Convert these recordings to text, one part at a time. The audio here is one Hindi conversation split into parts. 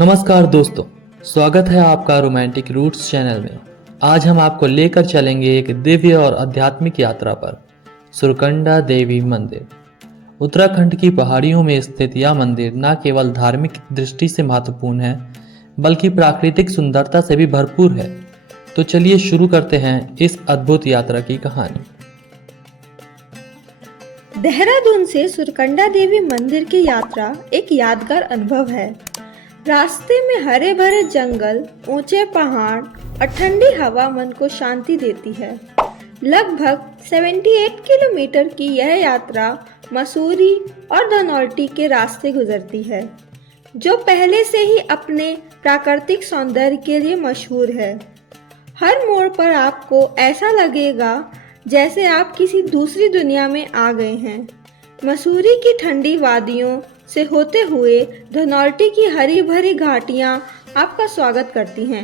नमस्कार दोस्तों, स्वागत है आपका रोमांटिक रूट्स चैनल में। आज हम आपको लेकर चलेंगे एक दिव्य और आध्यात्मिक यात्रा पर, सुरकंडा देवी मंदिर। उत्तराखंड की पहाड़ियों में स्थित यह मंदिर न केवल धार्मिक दृष्टि से महत्वपूर्ण है, बल्कि प्राकृतिक सुंदरता से भी भरपूर है। तो चलिए शुरू करते हैं इस अद्भुत यात्रा की कहानी। देहरादून से सुरकंडा देवी मंदिर की यात्रा एक यादगार अनुभव है। रास्ते में हरे भरे जंगल, ऊंचे पहाड़ और ठंडी हवा मन को शांति देती है। लगभग 78 किलोमीटर की यह यात्रा मसूरी और धनौल्टी के रास्ते गुजरती है, जो पहले से ही अपने प्राकृतिक सौंदर्य के लिए मशहूर है। हर मोड़ पर आपको ऐसा लगेगा जैसे आप किसी दूसरी दुनिया में आ गए हैं। मसूरी की ठंडी वादियों से होते हुए धनौल्टी की हरी भरी घाटियां आपका स्वागत करती हैं।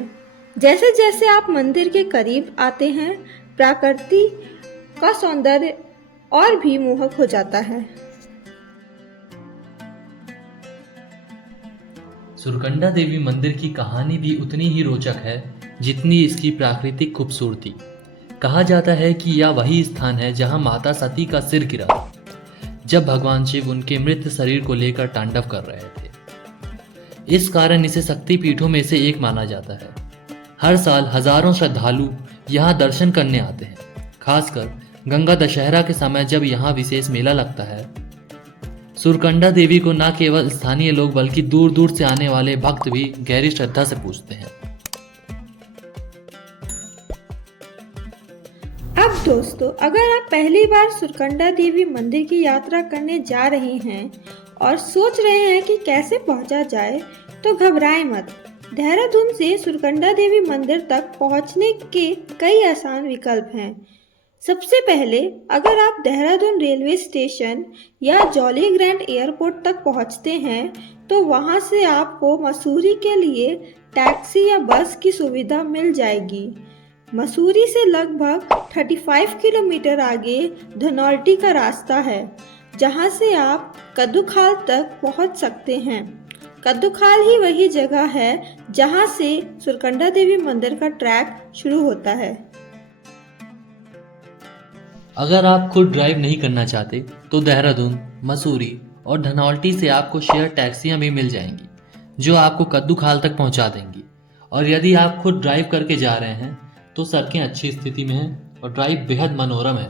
जैसे जैसे आप मंदिर के करीब आते हैं, प्रकृति का सौंदर्य और भी मोहक हो जाता है। सुरकंडा देवी मंदिर की कहानी भी उतनी ही रोचक है जितनी इसकी प्राकृतिक खूबसूरती। कहा जाता है कि यह वही स्थान है जहां माता सती का सिर गिरा जब भगवान शिव उनके मृत शरीर को लेकर तांडव कर रहे थे। इस कारण इसे शक्ति पीठों में से एक माना जाता है। हर साल हजारों श्रद्धालु यहाँ दर्शन करने आते हैं, खासकर गंगा दशहरा के समय जब यहाँ विशेष मेला लगता है। सुरकंडा देवी को न केवल स्थानीय लोग बल्कि दूर दूर से आने वाले भक्त भी गहरी श्रद्धा से पूजते हैं। अब दोस्तों, अगर आप पहली बार सुरकंडा देवी मंदिर की यात्रा करने जा रहे हैं और सोच रहे हैं कि कैसे पहुंचा जाए, तो घबराएं मत। देहरादून से सुरकंडा देवी मंदिर तक पहुंचने के कई आसान विकल्प हैं। सबसे पहले, अगर आप देहरादून रेलवे स्टेशन या जॉली ग्रैंड एयरपोर्ट तक पहुंचते हैं, तो वहां से आपको मसूरी के लिए टैक्सी या बस की सुविधा मिल जाएगी। मसूरी से लगभग 35 किलोमीटर आगे धनौल्टी का रास्ता है, जहां से आप कद्दूखाल तक पहुंच सकते हैं। कद्दूखाल ही वही जगह है जहां से सुरकंडा देवी मंदिर का ट्रैक शुरू होता है। अगर आप खुद ड्राइव नहीं करना चाहते तो देहरादून, मसूरी और धनौल्टी से आपको शेयर टैक्सियां भी मिल जाएंगी जो आपको कद्दूखाल तक पहुंचा देंगी। और यदि आप खुद ड्राइव करके जा रहे हैं तो सड़कें अच्छी स्थिति में हैं और ड्राइव बेहद मनोरम है।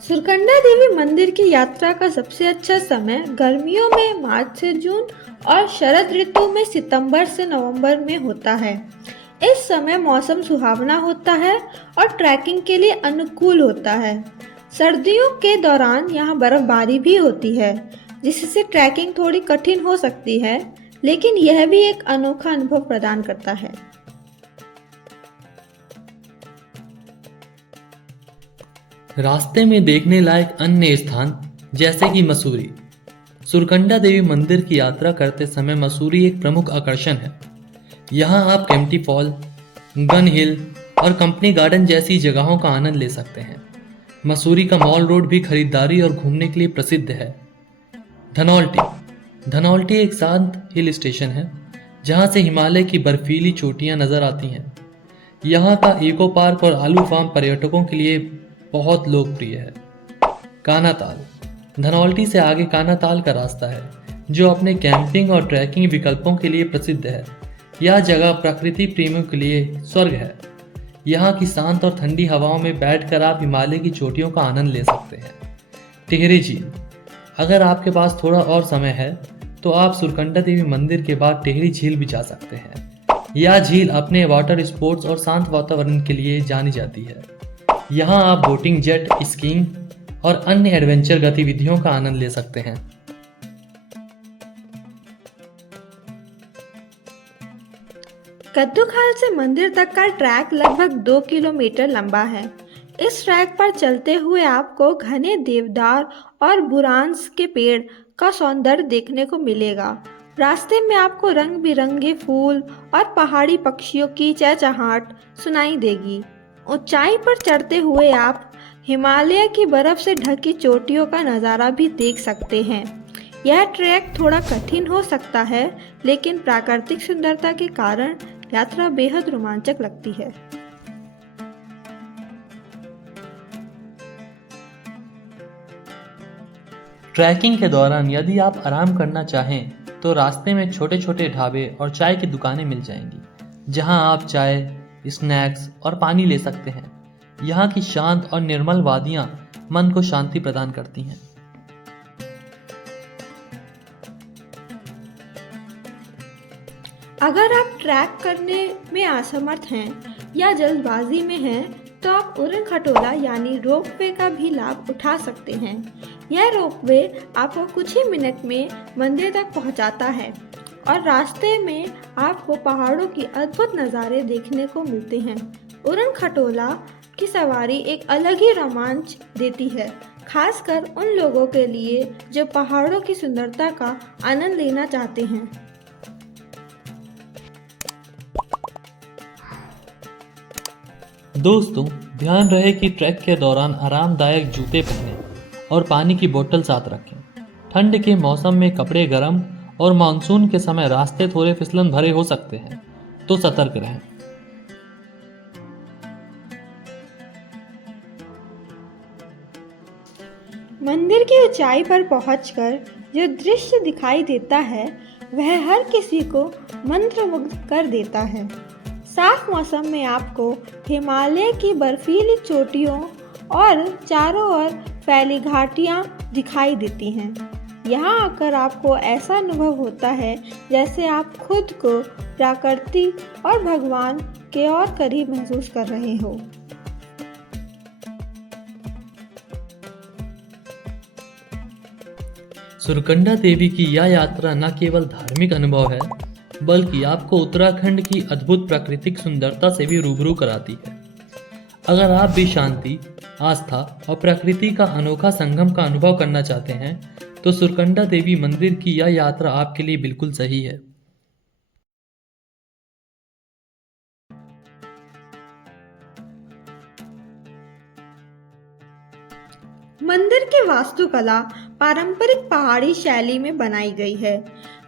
सुरकंडा देवी मंदिर की यात्रा का सबसे अच्छा समय गर्मियों में मार्च से जून और शरद ऋतु में सितंबर से नवंबर में होता है। इस समय मौसम सुहावना होता है और ट्रैकिंग के लिए अनुकूल होता है। सर्दियों के दौरान यहाँ बर्फबारी भी होती है, जिससे ट्रैकिंग थोड़ी कठिन हो सकती है, लेकिन यह भी एक अनोखा अनुभव प्रदान करता है। रास्ते में देखने लायक अन्य स्थान जैसे कि मसूरी। सुरकंडा देवी मंदिर की यात्रा करते समय मसूरी एक प्रमुख आकर्षण है। यहाँ आप केम्प्टी फॉल, गन हिल और कंपनी गार्डन जैसी जगहों का आनंद ले सकते हैं। मसूरी का मॉल रोड भी खरीदारी और घूमने के लिए प्रसिद्ध है। धनौल्टी एक शांत हिल स्टेशन है जहां से हिमालय की बर्फीली चोटियां नजर आती हैं। यहाँ का इको पार्क और आलू फार्म पर्यटकों के लिए बहुत लोकप्रिय है। कानाताल। धनौल्टी से आगे कानाताल का रास्ता है जो अपने कैंपिंग और ट्रैकिंग विकल्पों के लिए प्रसिद्ध है। यह जगह प्रकृति प्रेमियों के लिए स्वर्ग है। यहाँ की शांत और ठंडी हवाओं में बैठकर आप हिमालय की चोटियों का आनंद ले सकते हैं। टिहरी झील। अगर आपके पास थोड़ा और समय है तो आप सुरकंडा देवी मंदिर के बाद टिहरी झील भी जा सकते हैं। यह झील अपने वाटर स्पोर्ट्स और शांत वातावरण के लिए जानी जाती है। यहाँ आप बोटिंग, जेट स्कीइंग और अन्य एडवेंचर गतिविधियों का आनंद ले सकते हैं। कद्दूखाल से मंदिर तक का ट्रैक लगभग 2 किलोमीटर लंबा है। इस ट्रैक पर चलते हुए आपको घने देवदार और बुरांस के पेड़ का सौंदर्य देखने को मिलेगा। रास्ते में आपको रंग बिरंगे फूल और पहाड़ी पक्षियों की चहचहाट सुनाई देगी। ऊंचाई पर चढ़ते हुए आप हिमालय की बर्फ से ढकी चोटियों का नज़ारा भी देख सकते हैं। यह ट्रैक थोड़ा कठिन हो सकता है, लेकिन प्राकृतिक सुंदरता के कारण यात्रा बेहद रोमांचक लगती है। ट्रैकिंग के दौरान यदि आप आराम करना चाहें तो रास्ते में छोटे छोटे ढाबे और चाय की दुकानें मिल जाएंगी, जहां आप चाय, स्नैक्स और पानी ले सकते हैं। यहाँ की शांत और निर्मल वादियां मन को शांति प्रदान करती हैं। अगर आप ट्रैक करने में असमर्थ हैं या जल्दबाजी में हैं, तो आप उड़न खटोला यानी रोपवे का भी लाभ उठा सकते हैं। यह रोपवे आपको कुछ ही मिनट में मंदिर तक पहुंचाता है और रास्ते में आपको पहाड़ों की अद्भुत नज़ारे देखने को मिलते हैं। उड़न खटोला की सवारी एक अलग ही रोमांच देती है, खासकर उन लोगों के लिए जो पहाड़ों की सुंदरता का आनंद लेना चाहते हैं। दोस्तों, ध्यान रहे कि ट्रैक के दौरान आरामदायक जूते पहनें और पानी की बोतल साथ रखें। ठंड के मौसम में कपड़े गर्म और मानसून के समय रास्ते थोड़े फिसलन भरे हो सकते हैं, तो सतर्क रहें। मंदिर की ऊंचाई पर पहुंचकर जो दृश्य दिखाई देता है वह हर किसी को मंत्रमुग्ध कर देता है। साफ मौसम में आपको हिमालय की बर्फीली चोटियों और चारों ओर फैली घाटियां दिखाई देती हैं। यहाँ आकर आपको ऐसा अनुभव होता है जैसे आप खुद को प्रकृति और भगवान के और करीब महसूस कर रहे हो। सुरकंडा देवी की यह यात्रा न केवल धार्मिक अनुभव है, बल्कि आपको उत्तराखंड की अद्भुत प्राकृतिक सुंदरता से भी रूबरू कराती है। अगर आप भी शांति, आस्था और प्रकृति का अनोखा संगम का अनुभव करना चाहते हैं, तो सुरकंडा देवी मंदिर की यह यात्रा आपके लिए बिल्कुल सही है। मंदिर की वास्तुकला पारंपरिक पहाड़ी शैली में बनाई गई है,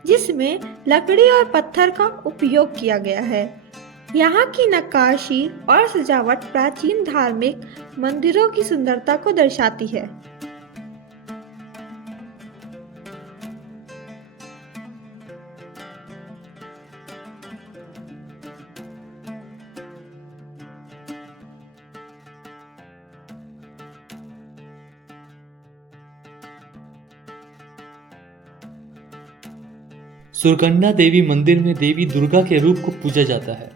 जिसमें लकड़ी और पत्थर का उपयोग किया गया है। यहाँ की नक्काशी और सजावट प्राचीन धार्मिक मंदिरों की सुंदरता को दर्शाती है। सुरकंडा देवी मंदिर में देवी दुर्गा के रूप को पूजा जाता है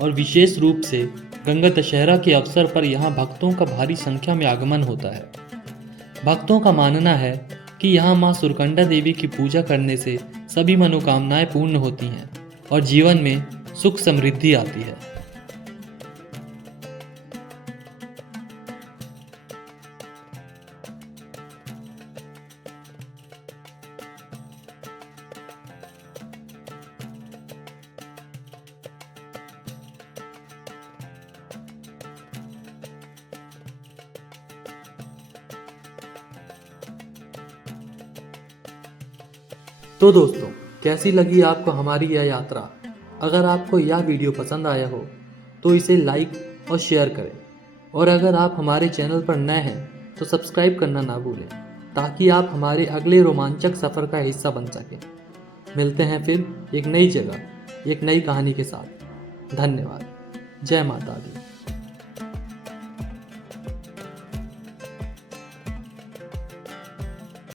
और विशेष रूप से गंगा दशहरा के अवसर पर यहाँ भक्तों का भारी संख्या में आगमन होता है। भक्तों का मानना है कि यहाँ माँ सुरकंडा देवी की पूजा करने से सभी मनोकामनाएं पूर्ण होती हैं और जीवन में सुख समृद्धि आती है। तो दोस्तों, कैसी लगी आपको हमारी यह यात्रा? अगर आपको यह वीडियो पसंद आया हो तो इसे लाइक और शेयर करें, और अगर आप हमारे चैनल पर नए हैं तो सब्सक्राइब करना ना भूलें, ताकि आप हमारे अगले रोमांचक सफ़र का हिस्सा बन सकें। मिलते हैं फिर एक नई जगह, एक नई कहानी के साथ। धन्यवाद। जय माता दी।